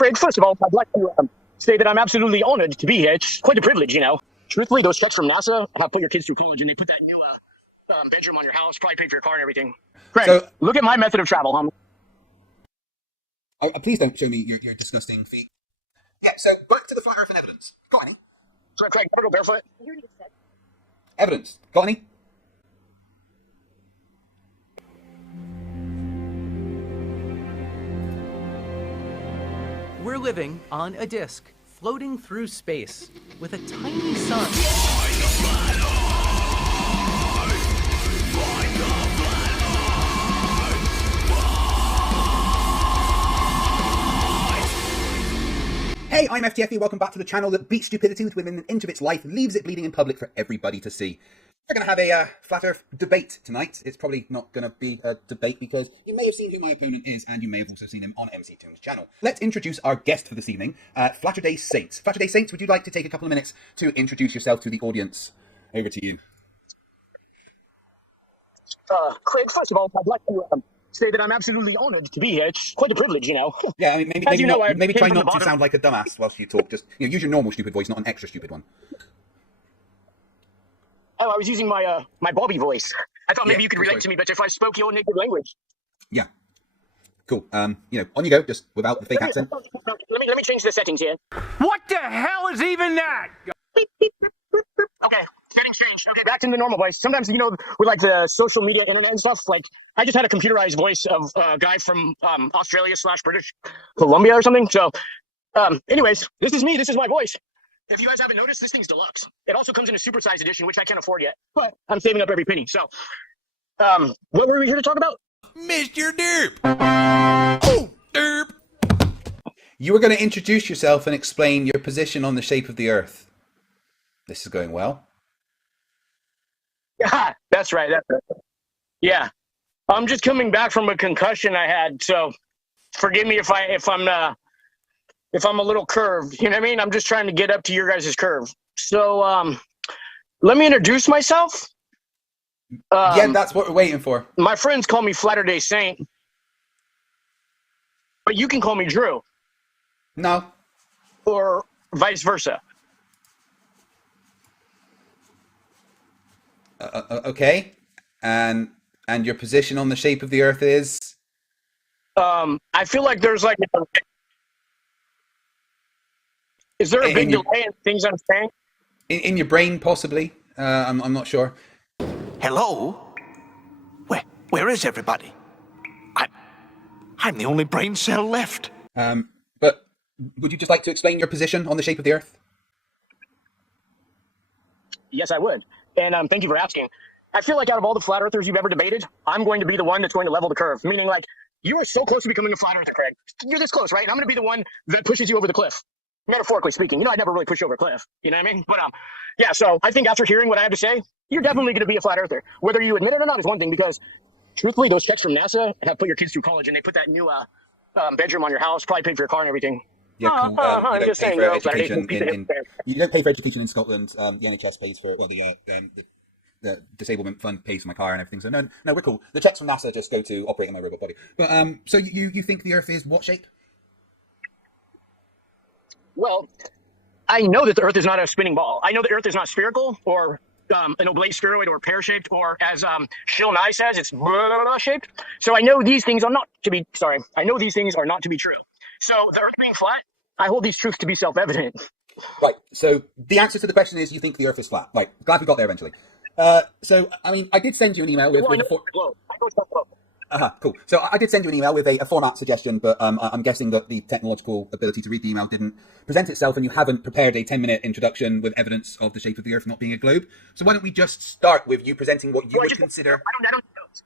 Craig, first of all, I'd like to say that I'm absolutely honored to be here. It's quite a privilege, you know. Truthfully, those checks from NASA have put your kids through college, and they put that new bedroom on your house, probably paid for your car and everything. Craig, so, look at my method of travel, huh? Please don't show me your disgusting feet. Yeah, so back to the flat earth and evidence. Got any? Sorry, Craig, never go barefoot. Evidence. Got any? We're living on a disk, floating through space, with a tiny sun. Hey, I'm FTFE, welcome back to the channel that beats stupidity within an inch of its life, leaves it bleeding in public for everybody to see. We're going to have a flat earth debate tonight. It's probably not going to be a debate because you may have seen who my opponent is and you may have also seen him on MC Toon's channel. Let's introduce our guest for this evening, Flatter Saints. Flatter Saints, would you like to take a couple of minutes to introduce yourself to the audience? Over to you. Craig, first of all, I'd like to say that I'm absolutely honored to be here. It's quite a privilege, you know. Yeah, I mean, maybe try not to sound like a dumbass whilst you talk. Just use your normal stupid voice, not an extra stupid one. Oh, I was using my my Bobby voice. I thought maybe you could relate to me, but if I spoke your native language. Yeah. Cool. On you go, just without the fake accent. Let me change the settings here. What the hell is even that? Okay, settings changed. Okay, back to the normal voice. Sometimes, with like the social media, internet and stuff, like I just had a computerized voice of a guy from Australia/British Columbia or something. So, anyways, this is me. This is my voice. If you guys haven't noticed, this thing's deluxe. It also comes in a supersized edition, which I can't afford yet, but I'm saving up every penny. So, what were we here to talk about? Mr. Derp. Oh, Derp. You were going to introduce yourself and explain your position on the shape of the Earth. This is going well. Yeah, that's right. Yeah, I'm just coming back from a concussion I had, so forgive me if I'm a little curved. You know what I mean? I'm just trying to get up to your guys' curve. So let me introduce myself. Yeah, that's what we're waiting for. My friends call me Flatter Saint, but you can call me Drew. No. Or vice versa. Okay. And your position on the shape of the Earth is? I feel like there's like is there a big delay in things I'm saying? In your brain, possibly. I'm not sure. Hello? Where is everybody? I'm the only brain cell left. But would you just like to explain your position on the shape of the Earth? Yes, I would. And thank you for asking. I feel like out of all the flat earthers you've ever debated, I'm going to be the one that's going to level the curve. Meaning, like, you are so close to becoming a flat earther, Craig. You're this close, right? And I'm going to be the one that pushes you over the cliff. Metaphorically speaking. I'd never really push you over a cliff. You know what I mean? But yeah, so I think after hearing what I have to say, you're definitely going to be a flat earther. Whether you admit it or not is one thing, because truthfully, those checks from NASA have put your kids through college, and they put that new bedroom on your house, probably paid for your car and everything. Yeah, cool. You don't pay for education in Scotland. The NHS pays for, well, the disablement fund pays for my car and everything. So no, we're cool. The checks from NASA just go to operating my robot body. But so you think the Earth is what shape? Well, I know that the Earth is not a spinning ball. I know the Earth is not spherical or an oblate spheroid or pear-shaped, or as Shil Nye says, it's shaped. So I know these things are not to be. I know these things are not to be true. So the Earth being flat, I hold these truths to be self-evident. Right. So the answer to the question is you think the Earth is flat. Right. Glad we got there eventually. So I mean, I did send you an email with. Well, I know it's not globe. Cool. So I did send you an email with a format suggestion, but I'm guessing that the technological ability to read the email didn't present itself, and you haven't prepared a 10-minute introduction with evidence of the shape of the Earth not being a globe. So why don't we just start with you presenting what you would consider? I don't take notes.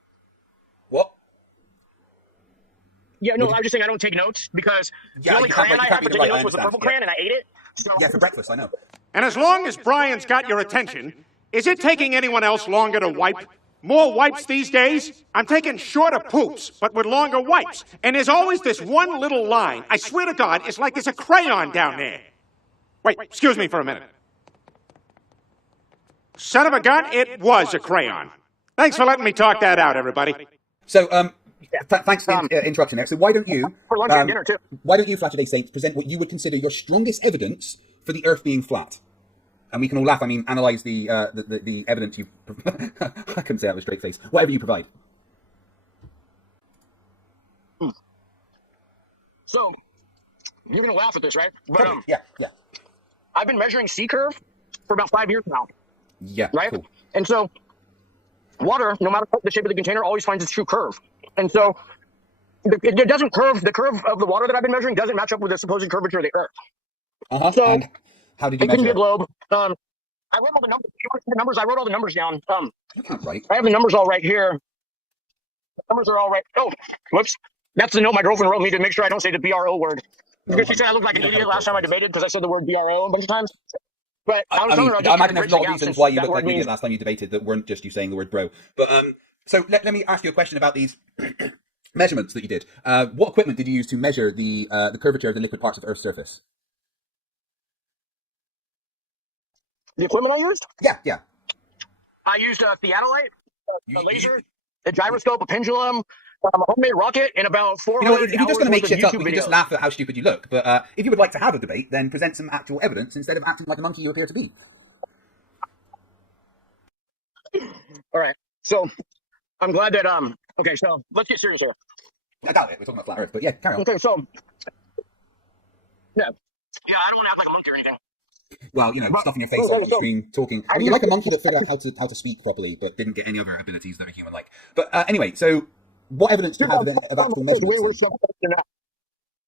What? Yeah, no, I'm just saying I don't take notes because the only crayon I had for taking notes was the purple crayon, and I ate it. So. Yeah, for breakfast, I know. And as long as Brian's got your attention, is it taking anyone else longer to wipe? More wipes these days? I'm taking shorter poops, but with longer wipes. And there's always this one little line. I swear to God, it's like there's a crayon down there. Wait, excuse me for a minute. Son of a gun, it was a crayon. Thanks for letting me talk that out, everybody. So, Thanks for the interruption there. So why don't you, for lunch and dinner too. Why don't you, Flatter Day Saints, present what you would consider your strongest evidence for the Earth being flat? And we can all laugh. I mean, analyze the evidence you. I couldn't say that with a straight face. Whatever you provide. So you're gonna laugh at this, right? But yeah. I've been measuring C curve for about 5 years now. Yeah. Right. Cool. And so water, no matter the shape of the container, always finds its true curve. And so it doesn't curve. The curve of the water that I've been measuring doesn't match up with the supposed curvature of the Earth. So and how did you it measure can be a it? globe. I wrote all the numbers. I wrote all the numbers down. Right. I have the numbers all right here. The numbers are all right. Oh, whoops. That's the note my girlfriend wrote me to make sure I don't say the BRO word. Because she said I looked like an idiot last time I debated because I said the word BRO a bunch of times. But I imagine there's a lot of reasons why you looked like an idiot last time you debated that weren't just you saying the word bro. But so let me ask you a question about these measurements that you did. What equipment did you use to measure the curvature of the liquid parts of Earth's surface? The equipment I used? Yeah. I used a theodolite, a laser, a gyroscope, a pendulum, a homemade rocket, and about 400 if you're just going to make shit up, we can videos. just laugh at how stupid you look. But if you would like to have a debate, then present some actual evidence instead of acting like a monkey you appear to be. All right. So I'm glad that okay, so let's get serious here. I doubt it. We're talking about flat Earth, but yeah, carry on. Okay, so yeah, I don't want to act like a monkey or anything. Well, stuffing your face on the screen, talking. I mean, you're like a monkey that figured out how to speak properly, but didn't get any other abilities that are human-like. But anyway, so what evidence do you have of actual measurements?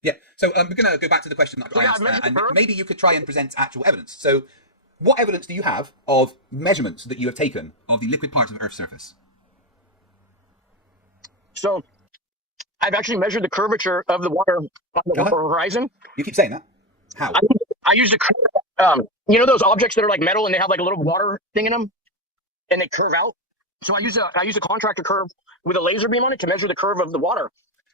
Yeah, so we're going to go back to the question that I asked, and maybe you could try and present actual evidence. So what evidence do you have of measurements that you have taken of the liquid parts of Earth's surface? So I've actually measured the curvature of the water on the upper horizon. You keep saying that. How? I used those objects that are like metal and they have like a little water thing in them, and they curve out. So I use a contractor curve with a laser beam on it to measure the curve of the water.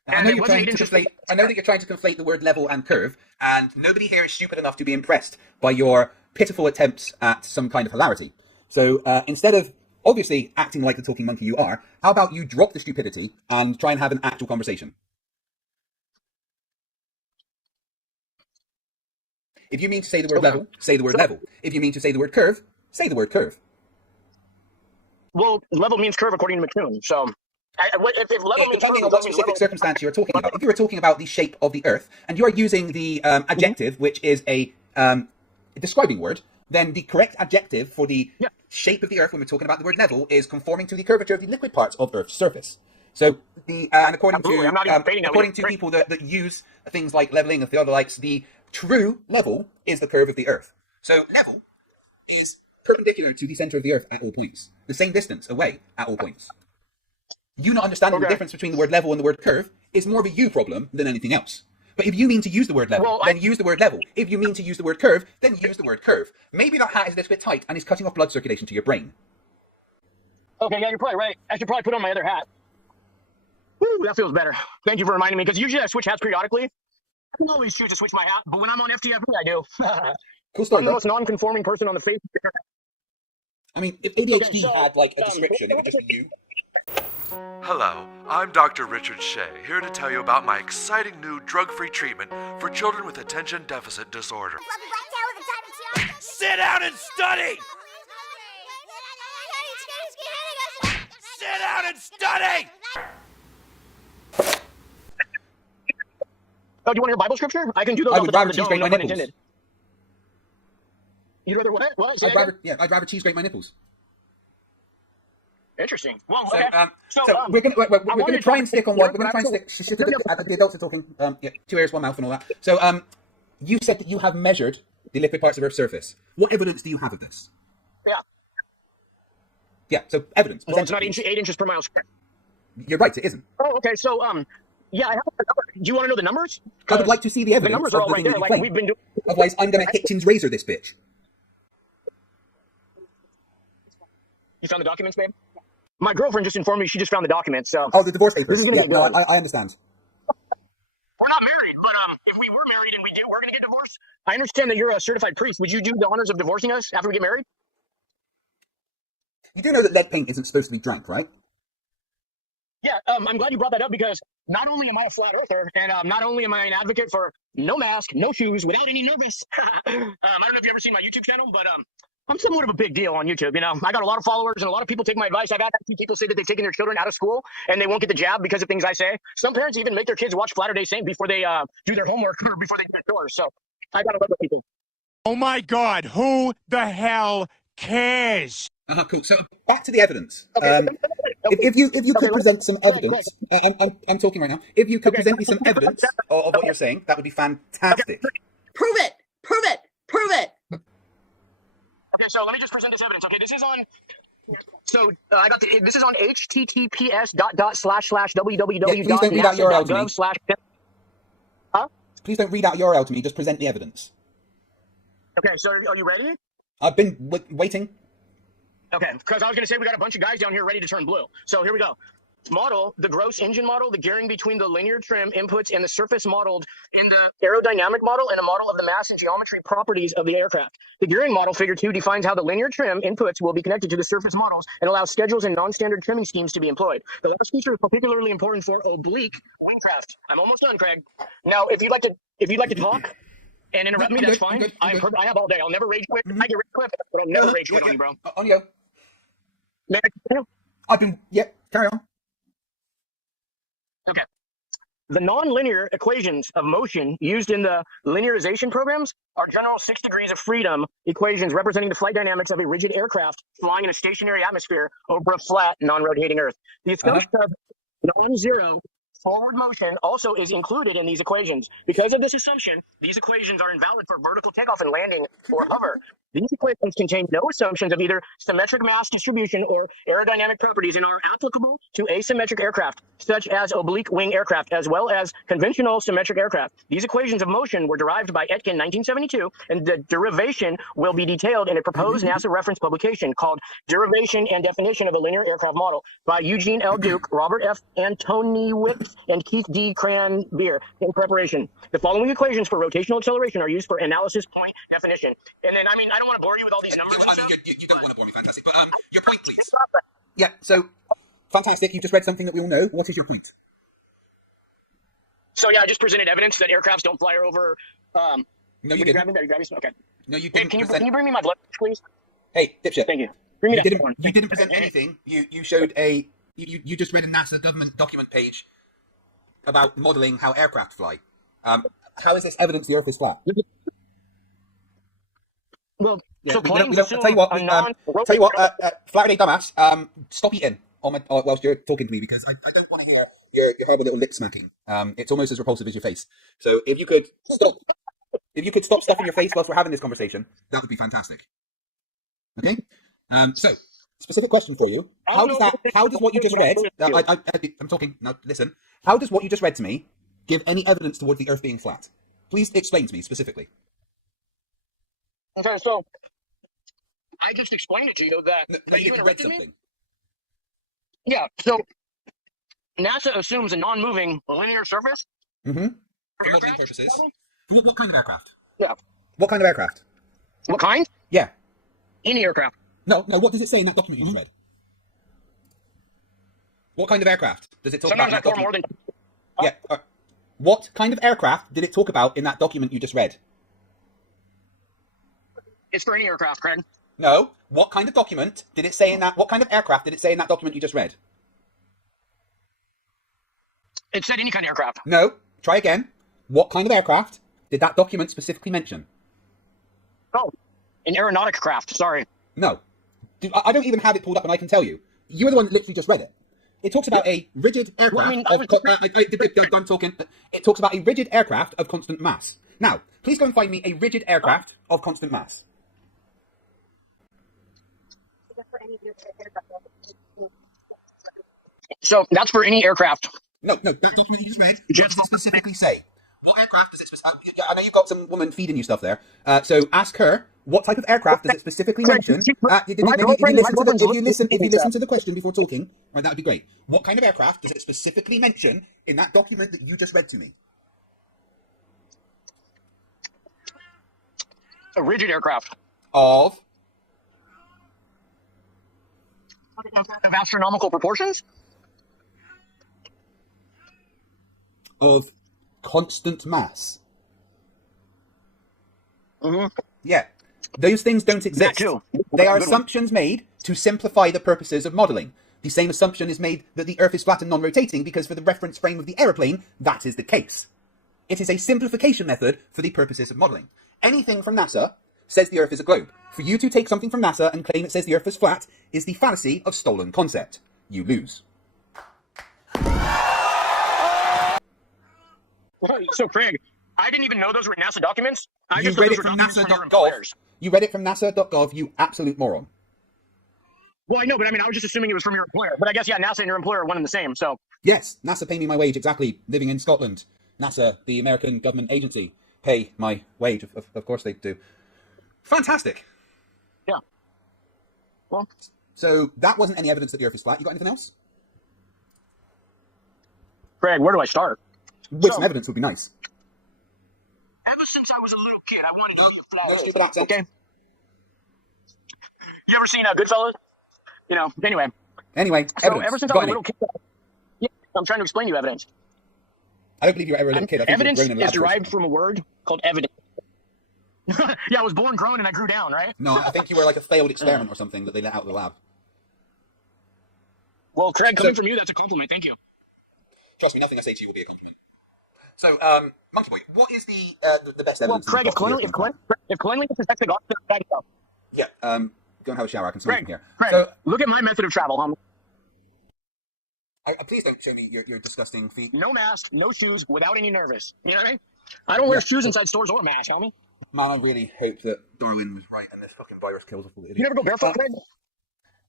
I know that you're trying to conflate the word level and curve, and nobody here is stupid enough to be impressed by your pitiful attempts at some kind of hilarity. So instead of obviously acting like the talking monkey you are, how about you drop the stupidity and try and have an actual conversation? If you mean to say the word level, say the word level. If you mean to say the word curve, say the word curve. Well, level means curve according to McCune. So if level means curve, what specific circumstance you're talking about? If you were talking about the shape of the Earth, and you are using the adjective, which is a describing word, then the correct adjective for the shape of the Earth when we're talking about the word level is conforming to the curvature of the liquid parts of Earth's surface. So and according to people that use things like leveling and theodolites, the true level is the curve of the Earth. So level is perpendicular to the center of the Earth at all points, the same distance away at all points. You not understanding the difference between the word level and the word curve is more of a you problem than anything else. But if you mean to use the word level, then use the word level. If you mean to use the word curve, then use the word curve. Maybe that hat is a little bit tight and is cutting off blood circulation to your brain. Okay, yeah, you're probably right. I should probably put on my other hat. Woo, that feels better. Thank you for reminding me, because usually I switch hats periodically. I don't always choose to switch my hat, but when I'm on FTFE, I do. Cool story, I'm the most non-conforming person on the face. I mean, if ADHD had like a description, it would just be you. Hello, I'm Dr. Richard Shea, here to tell you about my exciting new drug-free treatment for children with attention deficit disorder. Sit down and study! Sit down and study! Oh, do you want to hear Bible scripture? I can do those. I would rather cheese grate my nipples. Intended. You'd rather what? What? I'd rather cheese grate my nipples. Interesting. Well, so, okay. We're going to try and stick on one. We're going to try and stick. The adults are talking. 2 ears, 1 mouth, and all that. So, you said that you have measured the liquid parts of Earth's surface. What evidence do you have of this? Yeah. So evidence. Well, it's not 8 inches per mile square. You're right. It isn't. Oh, okay. So, yeah, I have a number. Do you want to know the numbers? I would like to see the evidence. The numbers are all right there. Like we've been doing. Otherwise, I'm going to Hitchens razor this bitch. You found the documents, babe? My girlfriend just informed me she just found the documents. So. Oh, the divorce papers. This is gonna get good. I understand. We're not married, but if we were married and we're going to get divorced. I understand that you're a certified priest. Would you do the honors of divorcing us after we get married? You do know that lead paint isn't supposed to be drank, right? Yeah, I'm glad you brought that up because not only am I a flat earther, and not only am I an advocate for no mask, no shoes, without any nervous. I don't know if you've ever seen my YouTube channel, but I'm somewhat of a big deal on YouTube. You know, I got a lot of followers and a lot of people take my advice. I've had people say that they've taken their children out of school and they won't get the jab because of things I say. Some parents even make their kids watch Latter-day Saint before they do their homework or before they do their chores. So I got to love with people. Oh my God, who the hell cares? Cool. So back to the evidence. Okay. If you could present some evidence, I'm talking right now. If you could present me some evidence of what you're saying, that would be fantastic. Prove it! Prove it! Prove it! Okay, so let me just present this evidence. Okay, this is on. So I got the. This is on https://www.nasa.gov/. Please don't read out URL to me. Just present the evidence. Okay, so are you ready? I've been waiting. Okay, because I was going to say we got a bunch of guys down here ready to turn blue. So here we go. Model, the gross engine model, the gearing between the linear trim inputs and the surface modeled in the aerodynamic model and a model of the mass and geometry properties of the aircraft. The gearing model, figure 2, defines how the linear trim inputs will be connected to the surface models and allows schedules and non-standard trimming schemes to be employed. The last feature is particularly important for oblique wingcraft. I'm almost done, Craig. Now, if you'd like to talk and interrupt me, that's fine. I have all day. I'll never rage quit. I get rage quit, but I'll never rage quit on you, bro. On you go. May I continue? Carry on. Okay. The nonlinear equations of motion used in the linearization programs are general 6 degrees of freedom equations representing the flight dynamics of a rigid aircraft flying in a stationary atmosphere over a flat, non-rotating Earth. The assumption of non-zero forward motion also is included in these equations. Because of this assumption, these equations are invalid for vertical takeoff and landing or hover. These equations contain no assumptions of either symmetric mass distribution or aerodynamic properties and are applicable to asymmetric aircraft, such as oblique wing aircraft, as well as conventional symmetric aircraft. These equations of motion were derived by Etkin 1972, and the derivation will be detailed in a proposed NASA reference publication called Derivation and Definition of a Linear Aircraft Model by Eugene L. Duke, Robert F. Antoniewicz, and Keith D. Cranbeer in preparation. The following equations for rotational acceleration are used for analysis point definition. And then, I mean, I don't want to bore you with all these numbers. You don't want to bore me, fantastic. But your point, please. Yeah, so, fantastic. You just read something that we all know. What is your point? So, yeah, I just presented evidence that aircrafts don't fly over. No, you didn't. Okay. No, you Hey, didn't. can you bring me my blood, please? Hey, dipshit. Thank you. Bring me that one. You didn't present anything. You showed a. You just read a NASA government document page about modeling how aircraft fly. How is this evidence the Earth is flat? Well, Yeah, so planes tell you what, flat day dumbass, stop eating whilst you're talking to me because I don't want to hear your horrible little lip smacking. It's almost as repulsive as your face. So if you could stop stuffing your face whilst we're having this conversation, that would be fantastic. Okay? So, specific question for you. How does what you just read, I'm talking, now listen, how does what you just read to me give any evidence towards the Earth being flat? Please explain to me specifically. Okay, so I just explained it to you that you read something. Me? Yeah, so NASA assumes a non-moving linear surface. Mm-hmm. For modeling purposes. What kind of aircraft? Yeah. What kind of aircraft? What kind? Yeah. Any aircraft. No, what does it say in that document you just read? What kind of aircraft does it talk about in that document? Yeah. What kind of aircraft did it talk about in that document you just read? It's for any aircraft, Craig. No. What kind of document did it say in that? What kind of aircraft did it say in that document you just read? It said any kind of aircraft. No. Try again. What kind of aircraft did that document specifically mention? Oh, an aeronautic craft. Sorry. No. I don't even have it pulled up, and I can tell you. You're the one that literally just read it. It talks about a rigid aircraft. I'm talking. It talks about a rigid aircraft of constant mass. Now, please go and find me a rigid aircraft of constant mass. So that's for any aircraft. No, that document you just read doesn't specifically say. What aircraft does it specifically... I know you've got some woman feeding you stuff there. So ask her, what type of aircraft does it specifically mention? If you listen to the question before talking, right, that would be great. What kind of aircraft does it specifically mention in that document that you just read to me? A rigid aircraft. Of astronomical proportions? of constant mass. Mm-hmm. Yeah. Those things don't exist. That too. They are Good one. assumptions made to simplify the purposes of modelling. The same assumption is made that the Earth is flat and non-rotating because for the reference frame of the aeroplane, that is the case. It is a simplification method for the purposes of modelling. Anything from NASA says the Earth is a globe. For you to take something from NASA and claim it says the Earth is flat is the fallacy of stolen concept. You lose. So, Craig, I didn't even know those were NASA documents. I You just read thought it those were from documents your NASA.gov. employers. You read it from NASA.gov, you absolute moron. Well, I know, but I mean, I was just assuming it was from your employer. But I guess, yeah, NASA and your employer are one and the same, so. Yes, NASA pay me my wage, exactly. Living in Scotland. NASA, the American government agency, pay my wage. Of course they do. Fantastic. Yeah. Well. So that wasn't any evidence that the Earth is flat. You got anything else? Craig, where do I start? With some evidence would be nice. Ever since I was a little kid, I wanted to be a flat. Stupid accent. Okay. You ever seen Goodfellas? You know, anyway. Anyway, So evidence. ever since I Got was a any? little kid, yeah, I'm trying to explain to you evidence. I don't believe you were ever a little kid. I think Evidence you were grown in is labs or derived something. from a word called evidence. Yeah, I was born grown and I grew down, right? No, I think you were like a failed experiment or something that they let out of the lab. Well, Craig, coming from you, that's a compliment. Thank you. Trust me, nothing I say to you will be a compliment. So, Monkey Boy, what is the best Well, evidence? Craig, if cleanliness is the gospel, Yeah, go and have a shower. I can smell you from here. Craig, So, look at my method of travel, homie. please don't show me your disgusting feet. No mask, no shoes, without any nervous. You know what I mean? I don't wear shoes inside stores or masks, homie. Man, I really hope that Darwin was right and this fucking virus kills us all. You never go barefoot, Craig?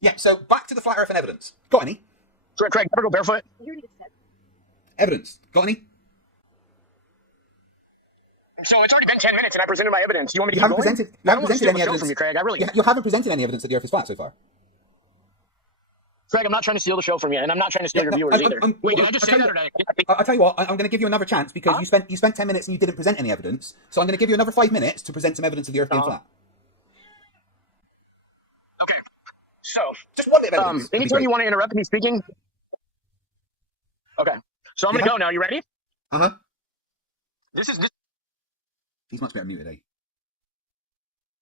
Yeah, so back to the flat earth and evidence. Got any? Craig, never go barefoot? Evidence. Got any? So it's already been 10 minutes and I presented my evidence. You want me to You keep haven't going? presented, I don't want to steal any the show evidence from you, Craig. I really... You haven't presented any evidence that the earth is flat so far. Craig, I'm not trying to steal the show from you, and I'm not trying to steal your viewers either. Wait, did I just say that or did I... I'll tell you what, I'm going to give you another chance because you spent 10 minutes and you didn't present any evidence. So I'm going to give you another 5 minutes to present some evidence of the earth being flat. Okay. So, Just one bit of evidence. anytime you want to interrupt me speaking... Okay. So I'm going to go now. You ready? Uh-huh. This. He's much better muted, eh?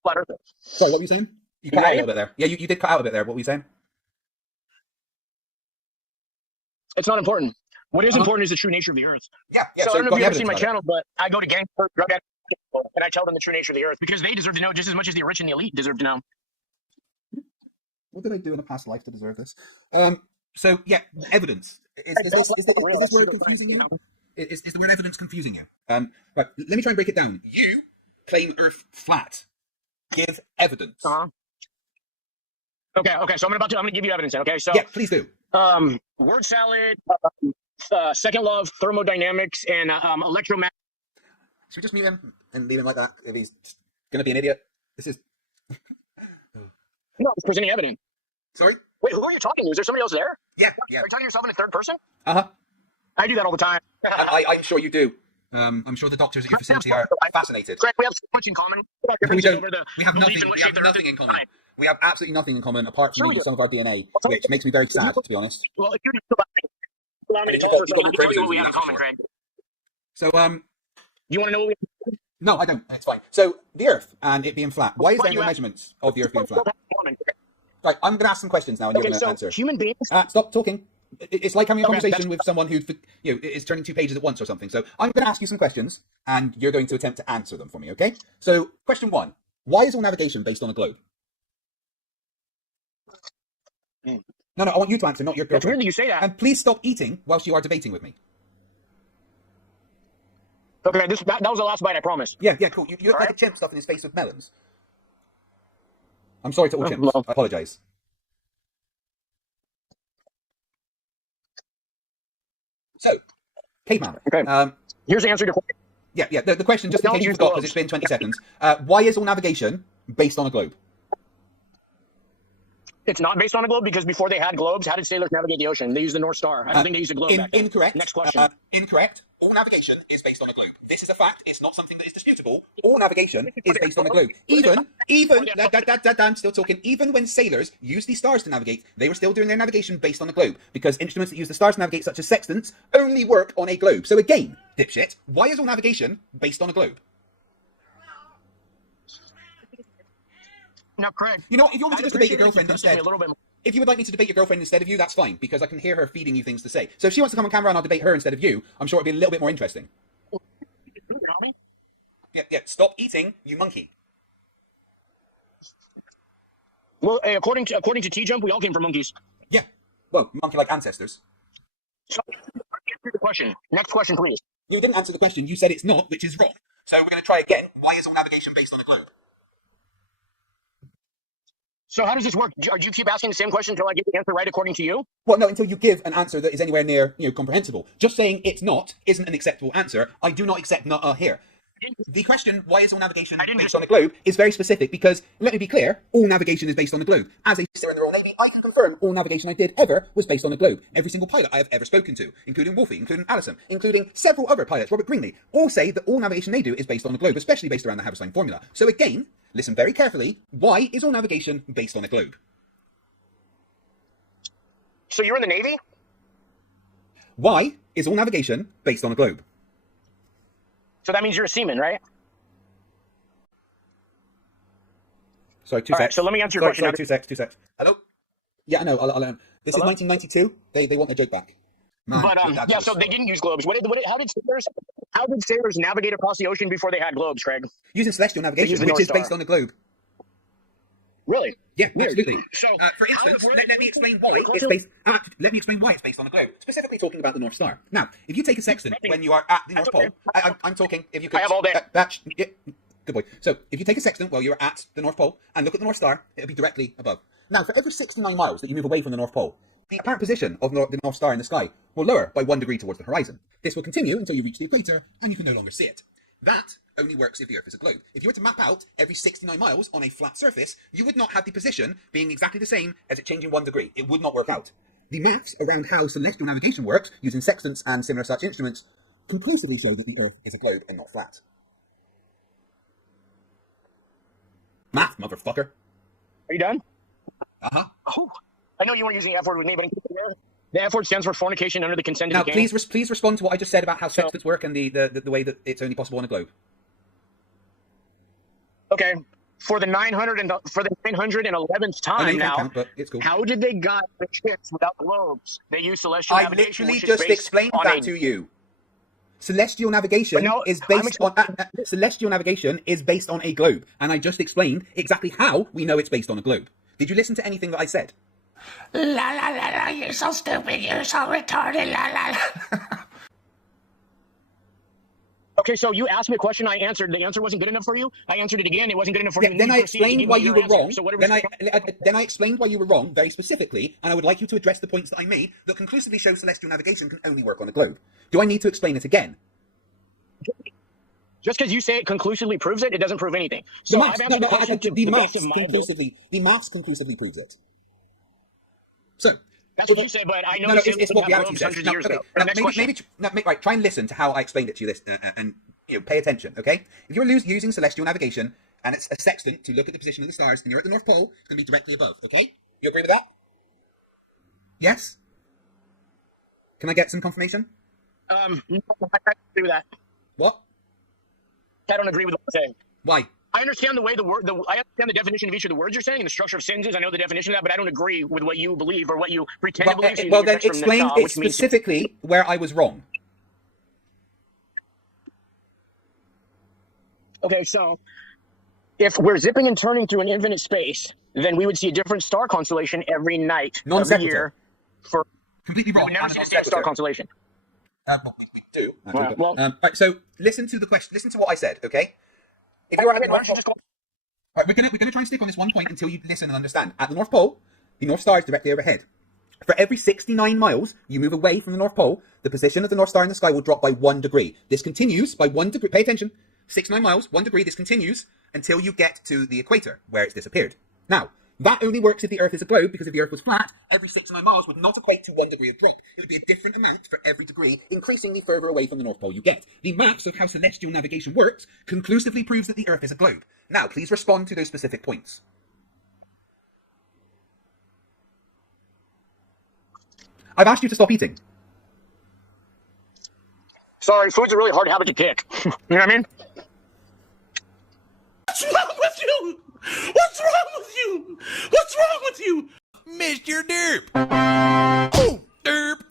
Flat Earth. Sorry, what were you saying? You cut out a little bit there. Yeah, you did cut out a bit there. What were you saying? It's not important. What is important is the true nature of the Earth. Yeah. So I don't know if you've ever seen my channel. channel, but I go to gangs, drug addicts, and I tell them the true nature of the Earth because they deserve to know just as much as the rich and the elite deserve to know. What did I do in a past life to deserve this? So yeah, evidence. Is this word confusing you? Is the word evidence confusing you? Right, let me try and break it down. You claim Earth flat. Give evidence. Okay. So I'm gonna give you evidence. Okay. So yeah, please do. Word salad, second law of thermodynamics, and electromagnetic. Should we just mute him and leave him like that? If he's gonna be an idiot, this is. No, it's presenting evidence. Sorry. Wait, who are you talking to? Is there somebody else there? Yeah. Are you talking to yourself in the third person? Uh-huh. I do that all the time. I'm sure you do. I'm sure the doctors at your facility are fascinated. Greg, we have so much in common. We have nothing in common. We have absolutely nothing in common apart from maybe some of our DNA, which makes me very sad, to be honest. Well, if you allow me to talk for a second, I'll tell you what we have in common, Craig. So, you want to know what we have? No, I don't. It's fine. So, the Earth and it being flat. Why is there no measurements of the Earth being flat? Right, I'm going to ask some questions now, and you're going to answer. Human beings. Stop talking. It's like having a conversation with someone who, is turning 2 pages at once or something. So, I'm going to ask you some questions, and you're going to attempt to answer them for me. Okay? So, question 1: why is all navigation based on a globe? No, I want you to answer, not your girlfriend. It's weird that you say that. And please stop eating whilst you are debating with me. Okay, that was the last bite, I promise. Yeah, cool. You look like a chimp stuffing his face with melons. I'm sorry to all chimps. Well. I apologise. So, caveman. Okay. Here's the answer to your question. Yeah. The question, just in case you forgot, because it's been 20 seconds. Why is all navigation based on a globe? It's not based on a globe because before they had globes, how did sailors navigate the ocean? They used the North Star. I don't think they used a globe back then. Incorrect. Next question. Incorrect. All navigation is based on a globe. This is a fact. It's not something that is disputable. All navigation is based on a globe. I'm still talking. Even when sailors used the stars to navigate, they were still doing their navigation based on the globe, because instruments that use the stars to navigate, such as sextants, only work on a globe. So again, dipshit, why is all navigation based on a globe? Now, Craig, you know what? If you want me to just debate your girlfriend instead, a little bit more. if you would like me to debate your girlfriend instead of you, that's fine, because I can hear her feeding you things to say. So if she wants to come on camera and I'll debate her instead of you, I'm sure it'll be a little bit more interesting. Yeah, stop eating, you monkey. Well, hey, according to T-Jump, we all came from monkeys. Yeah, well, monkey-like ancestors. So, answer the question. Next question, please. You didn't answer the question. You said it's not, which is wrong. So we're going to try again. Why is all navigation based on a globe? So how does this work? Do you keep asking the same question until I get the answer right according to you? Well, no, until you give an answer that is anywhere near, comprehensible. Just saying it's not isn't an acceptable answer. I do not accept not here. The question, why is all navigation based on a globe, is very specific because, let me be clear, all navigation is based on a globe. As a officer in the Royal Navy, I can confirm all navigation I did ever was based on a globe. Every single pilot I have ever spoken to, including Wolfie, including Alison, including several other pilots, Robert Greenlee, all say that all navigation they do is based on a globe, especially based around the Haberstein formula. So again, listen very carefully, why is all navigation based on a globe? So you're in the Navy? Why is all navigation based on a globe? So that means you're a seaman, right? Sorry, two seconds. So let me answer your question. Sorry, two seconds. Hello? Yeah, I know. This is 1992. They want their joke back. Man, but yeah, so they didn't use globes. How did sailors navigate across the ocean before they had globes, Craig? Using celestial navigation, which is based on a globe. Really? Yeah, absolutely. So, for instance, let me explain why it's based. Let me explain why it's based on a globe. Specifically talking about the North Star. Now, if you take a sextant when you are at the North Pole, I'm talking. If you could, I have all day. Yeah, good boy. So, if you take a sextant while you're at the North Pole and look at the North Star, it'll be directly above. Now, for every 69 miles that you move away from the North Pole, the apparent position of the North Star in the sky will lower by 1 degree towards the horizon. This will continue until you reach the equator and you can no longer see it. That only works if the Earth is a globe. If you were to map out every 69 miles on a flat surface, you would not have the position being exactly the same as it changing 1 degree. It would not work out. The maths around how celestial navigation works, using sextants and similar such instruments, conclusively show that the Earth is a globe and not flat. Math, motherfucker. Are you done? Uh-huh. Oh, I know you weren't using the F word with me, but the F word stands for fornication under the consent of the king. Now, please respond to what I just said about how sextants work and the way that it's only possible on a globe. Okay, for the 911th time now, count, but it's cool. How did they got the ships without globes? They use celestial navigation. I literally just explained that to you. Celestial navigation is based on celestial navigation is based on a globe, and I just explained exactly how we know it's based on a globe. Did you listen to anything that I said? La la la la, you're so stupid, you're so retarded, la la la. Okay, so you asked me a question, I answered. The answer wasn't good enough for you. I answered it again. It wasn't good enough for you. Then I explained why you were wrong. Then I explained why you were wrong very specifically, and I would like you to address the points that I made that conclusively show celestial navigation can only work on a globe. Do I need to explain it again? Just because you say it conclusively proves it, it doesn't prove anything. So the maths conclusively proves it. So that's what you said, but I know it's what reality says. Right, try and listen to how I explained it to you. And pay attention, okay? If you're using celestial navigation and it's a sextant to look at the position of the stars, and you're at the North Pole, it's going to be directly above, okay? You agree with that? Yes. Can I get some confirmation? I don't agree with that. What? I don't agree with what you're saying. Why? I understand the way I understand the definition of each of the words you're saying and the structure of sentences. I know the definition of that, but I don't agree with what you believe or what you pretend to believe. Well, then explain it specifically where I was wrong. Okay, so if we're zipping and turning through an infinite space, then we would see a different star constellation every night of the year. For completely wrong. We never see the same star constellation. We do. Right, so listen to the question. Listen to what I said, okay? If you're at the North Pole, right, we're gonna try and stick on this one point until you listen and understand. At the North Pole, the North Star is directly overhead. For every 69 miles you move away from the North Pole, the position of the North Star in the sky will drop by 1 degree. This continues by 1 degree. Pay attention. 69 miles, 1 degree. This continues until you get to the equator, where it's disappeared. Now, That only works if the Earth is a globe, because if the Earth was flat, every 6 to 9 miles would not equate to 1 degree of drop. It would be a different amount for every degree, increasing the further away from the North Pole you get. The maps of how celestial navigation works conclusively proves that the Earth is a globe. Now, please respond to those specific points. I've asked you to stop eating. Sorry, food's a really hard habit to kick. You know what I mean? What's wrong with you? What's wrong with you? What's wrong with you? Mr. Derp. Oh, Derp.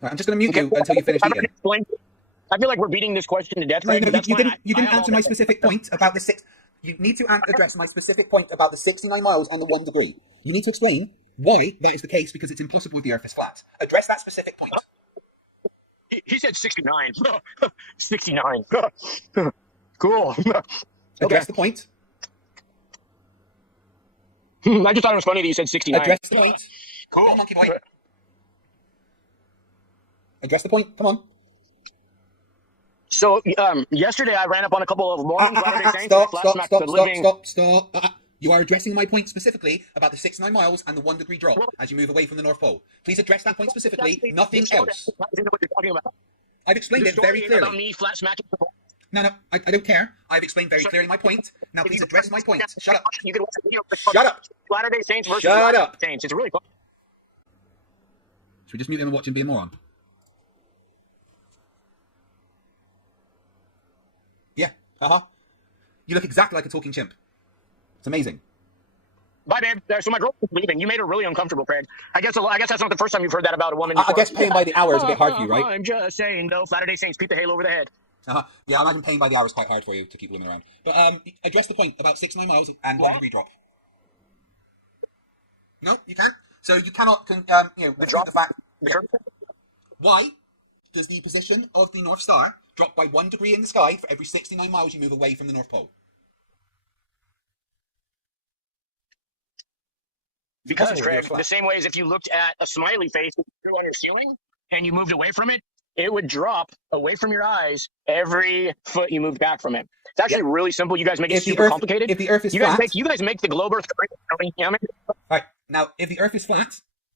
Right, I'm just going to mute you until you finish eating. I feel like we're beating this question to death. No, Right? no, you didn't answer my specific point about the 6... You need to address my specific point about the 69 miles and the 1 degree. You need to explain why that is the case, because it's impossible if the Earth is flat. Address that specific point. He said 69. 69. Cool. Address the point. I just thought it was funny that you said 69. Address the point. Cool. Come on, monkey boy. Address the point. Come on. So, yesterday I ran up on a couple of morning Saturday Saints. Stop. You are addressing my point specifically about the 69 miles and the 1 degree drop as you move away from the North Pole. Please address that point specifically, nothing else. I've explained it very clearly. About me flat smacking. No, I don't care. I've explained very clearly my point. Now please address my point. Shut up. You can watch a video. Shut up. Latter-day Saints versus Shut up. Saints. It's really fun. Should we just mute him and watch him be a moron? Yeah. You look exactly like a talking chimp. It's amazing. Bye, babe. So my girlfriend's leaving. You made her really uncomfortable, Craig. I guess that's not the first time you've heard that about a woman. I guess paying by the hour is a bit hard for you, right? I'm just saying, though. Latter-day Saints, beat the halo over the head. Yeah, I imagine paying by the hour is quite hard for you to keep women around. But address the point about 69 miles and 1 degree drop. No, you can't. So you cannot, the fact. Why does the position of the North Star drop by 1 degree in the sky for every 69 miles you move away from the North Pole? Because, Craig, the same way as if you looked at a smiley face on your ceiling and you moved away from it, it would drop away from your eyes every foot you moved back from it. It's actually really simple. You guys make it super complicated. If the Earth is flat, you guys make the globe Earth. Right. Now, if the Earth is flat,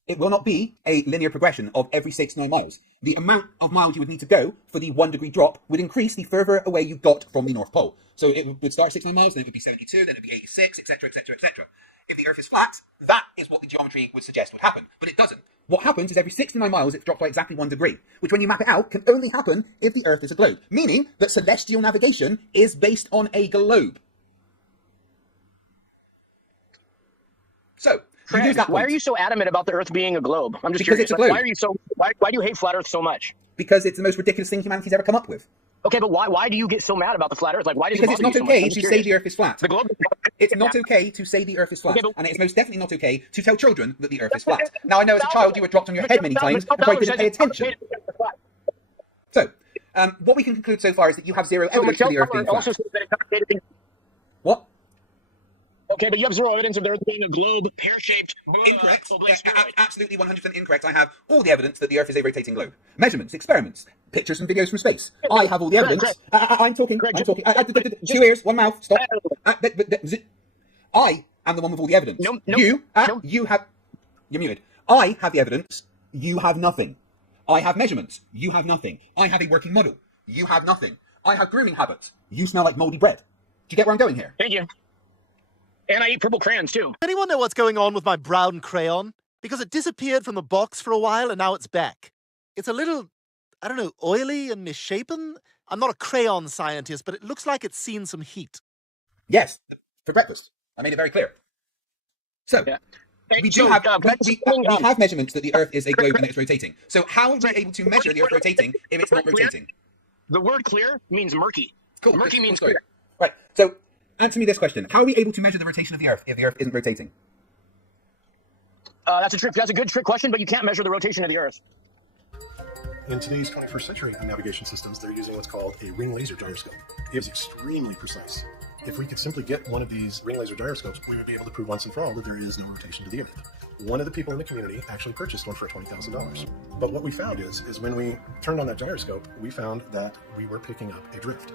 it will not be a linear progression of every 69 miles. The amount of miles you would need to go for the 1 degree drop would increase the further away you got from the North Pole. So it would start 69 miles, then it would be 72, then it would be 86, etc., etc., etc. If the Earth is flat, that is what the geometry would suggest would happen. But it doesn't. What happens is every 69 miles, it's dropped by exactly 1 degree, which when you map it out, can only happen if the Earth is a globe, meaning that celestial navigation is based on a globe. So, Craig, why are you so adamant about the Earth being a globe? I'm just because curious. It's a globe. Why are you so? Why do you hate flat Earth so much? Because it's the most ridiculous thing humanity's ever come up with. Okay, but why do you get so mad about the flat Earth? Like, why does because it bother it's not you so okay much? to say the Earth is flat. The globe. It's not okay to say the Earth is flat, and it's most definitely not okay to tell children that the Earth is flat. Now, I know as a child you were dropped on your head many times and probably didn't pay attention. So, what we can conclude so far is that you have zero evidence for the Earth being flat. What? Okay, but you have zero evidence of the Earth being a globe, pear-shaped. Incorrect. Absolutely 100% incorrect. I have all the evidence that the Earth is a rotating globe. Measurements, experiments, pictures and videos from space. I have all the evidence. I'm talking. 2 ears, 1 mouth. Stop. I am the one with all the evidence. You have... You're muted. I have the evidence. You have nothing. I have measurements. You have nothing. I have a working model. You have nothing. I have grooming habits. You smell like moldy bread. Do you get where I'm going here? Thank you. And I eat purple crayons, too. Anyone know what's going on with my brown crayon? Because it disappeared from the box for a while and now it's back. It's a little, I don't know, oily and misshapen? I'm not a crayon scientist, but it looks like it's seen some heat. Yes, for breakfast. I made it very clear. So, yeah. We have measurements that the Earth is a globe and it's rotating. So how are we able to measure the Earth rotating if it's not rotating? The word clear means murky. Cool. Murky means clear. Right, so answer me this question. How are we able to measure the rotation of the Earth if the Earth isn't rotating? That's a good trick question, but you can't measure the rotation of the Earth. In today's 21st century navigation systems, they're using what's called a ring laser gyroscope. It is extremely precise. If we could simply get one of these ring laser gyroscopes, we would be able to prove once and for all that there is no rotation to the image. One of the people in the community actually purchased one for $20,000. But what we found is when we turned on that gyroscope, we found that we were picking up a drift,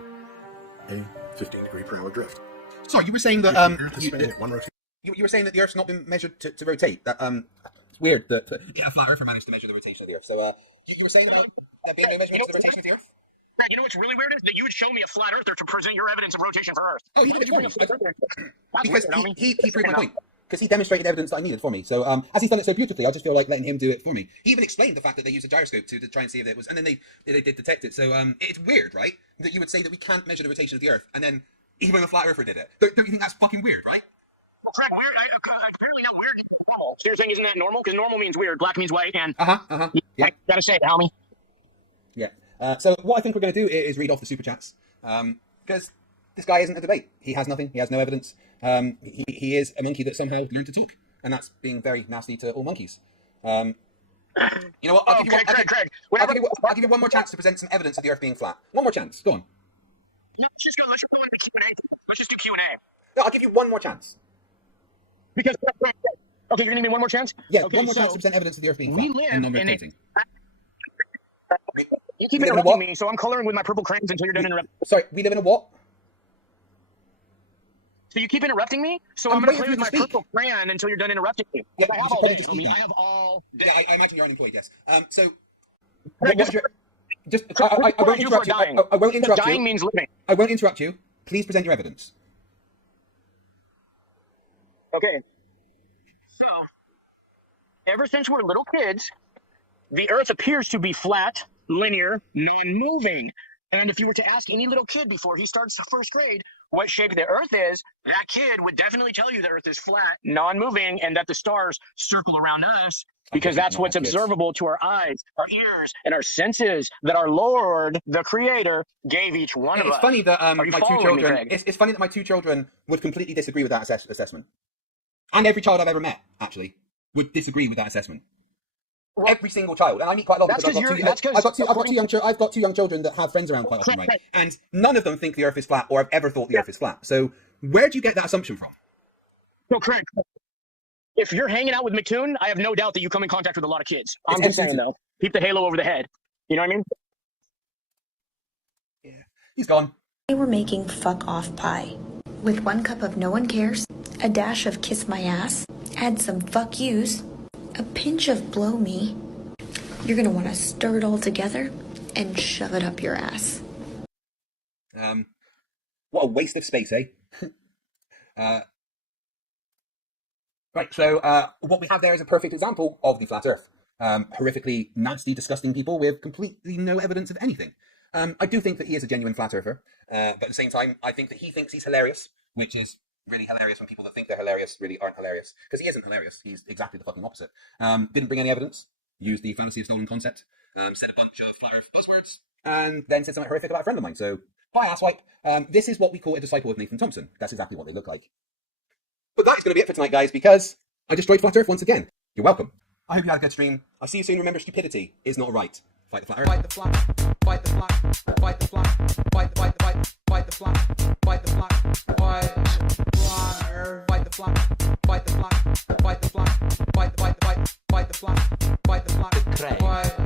a 15 degree per hour drift. So you were saying that the Earth is spinning at one rotation. You were saying that the Earth's not been measured to rotate. That it's weird that a flat Earther managed to measure the rotation of the Earth. So you were saying about being no measurement of the rotation of the Earth. Greg, you know what's really weird is that you would show me a flat earther to present your evidence of rotation for Earth. Oh, he did it for me. Because weird, he proved my point. Because he demonstrated evidence that I needed for me. So as he's done it so beautifully, I just feel like letting him do it for me. He even explained the fact that they used a gyroscope to try and see if it was, and then they did detect it. So it's weird, right? That you would say that we can't measure the rotation of the Earth, and then even a flat Earther did it. Don't you think that's fucking weird, right? Craig, weird? I clearly know weird. So you're saying isn't that normal? Because normal means weird, black means white, and Yeah. I gotta say, homie. Yeah. So what I think we're going to do is read off the super chats, because this guy isn't a debate. He has nothing. He has no evidence. He is a monkey that somehow learned to talk, and that's being very nasty to all monkeys. You know what? I'll give you one more chance to present some evidence of the Earth being flat. One more chance. Go on. No, let's just go into Q&A. Let's just do Q&A. No, I'll give you one more chance. Because okay, you're gonna give me one more chance. Yeah, okay, one more chance to present evidence of the Earth being flat and non-rotating. You keep interrupting me, so I'm coloring with my purple crayons until you're done interrupting. Sorry, we live in a what? So you keep interrupting me, so I'm going to play with my purple crayon until you're done interrupting me. Yeah, I have all day. I have all day. Yeah, I imagine you're unemployed, yes. So, I won't interrupt you. I won't interrupt you. Dying means living. I won't interrupt you. Please present your evidence. Okay. So, ever since we're little kids, the Earth appears to be flat, linear, non-moving. And if you were to ask any little kid before he starts first grade what shape the Earth is, that kid would definitely tell you the Earth is flat, non-moving, and that the stars circle around us because that's what's observable to our eyes, our ears, and our senses that our Lord, the Creator, gave each one of us. It's funny that my two children. Me, it's funny that my two children would completely disagree with that assessment, and every child I've ever met actually would disagree with that assessment. Well, every single child, and I meet quite a lot because I've got two young children that have friends around quite often, right? And none of them think the Earth is flat or have ever thought the Earth is flat. So where do you get that assumption from? No, Craig. If you're hanging out with McToon, I have no doubt that you come in contact with a lot of kids. I'm just saying though, keep the halo over the head. You know what I mean? Yeah, he's gone. They were making fuck off pie with 1 cup of no one cares, a dash of kiss my ass, add some fuck yous, a pinch of blow me. You're gonna want to stir it all together and shove it up your ass. What a waste of space, eh? Right, so what we have there is a perfect example of the flat Earth. Horrifically nasty, disgusting people with completely no evidence of anything. I do think that he is a genuine flat earther, but at the same time, I think that he thinks he's hilarious, which is really hilarious when people that think they're hilarious really aren't hilarious, because he isn't hilarious. He's exactly the fucking opposite. Didn't bring any evidence, used the fallacy of stolen concept, said a bunch of flat Earth buzzwords, and then said something horrific about a friend of mine. So, bye, asswipe. This is what we call a disciple of Nathan Thompson. That's exactly what they look like. But that is going to be it for tonight, guys, because I destroyed flat Earth once again. You're welcome. I hope you had a good stream. I'll see you soon. Remember, stupidity is not right. Fight the flat Earth. Fight the flat. Fight the flat. Fight the flat. Fight the flat. Fight the flat. Fight the flat. Fight the flat. Fight the flat. Fight the flat. Fight the flat. Fight the flat. Fight the flat. Fight the flat.